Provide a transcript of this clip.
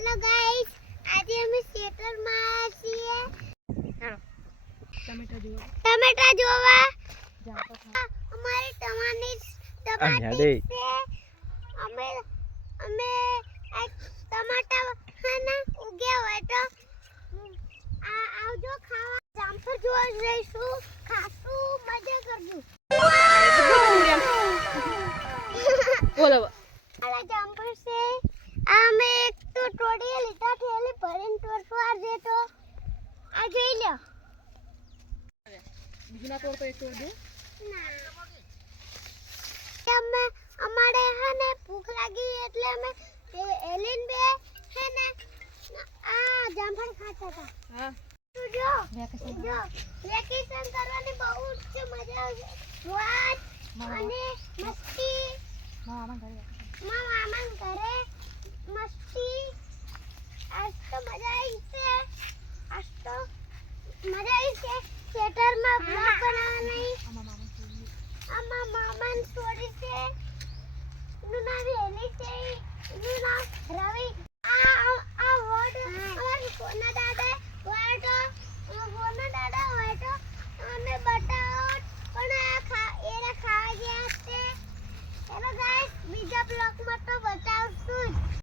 Hello guys આજે અમે થિયેટરમાં છીએ. ટમેટા જુઓ. ટમેટા જોવા. અમારે ટમાની ટમાટી છે. અમે અમે ટમાટા ખાના ઉગ્યા હોય તો આ આવજો ખાવા. જામફળ જોવા જઈશું. ખાશું મજા કરજો બોલો આ જામફળ છે. આ અમે તો ટોડીએ લીધા થેલી ભરીને તોડવા દે તો. આ જોઈ લો બીજું ના તોડ તો એક તોડ દે. અમે અમારે હે ને ભૂખ લાગી એટલે અમે એલિન બે હે ને આ જામફળ ખાતા હતા. હા. તું જો વેકેશન. જો વેકેશન કરવાની બહુ જ મજા આવશે. વાત અને મસ્તી. તો મજા આવી છે. આજ તો મજા આવી છે. થિયેટરમાં બ્લોગ બનાવવાની. આમાં મામાન છોડી છે. એનું નામ એલી છે. એનું નામ રવિ. આ આ વર્ડ અમાર કોના દાદા વર્ડ કોના દાદા વર્ડ અમે બટાઓ પણ આ ખા એરા ખાવા ગયા છે. ચલો ગાઈસ બીજા બ્લોગમાં તો બતાવશું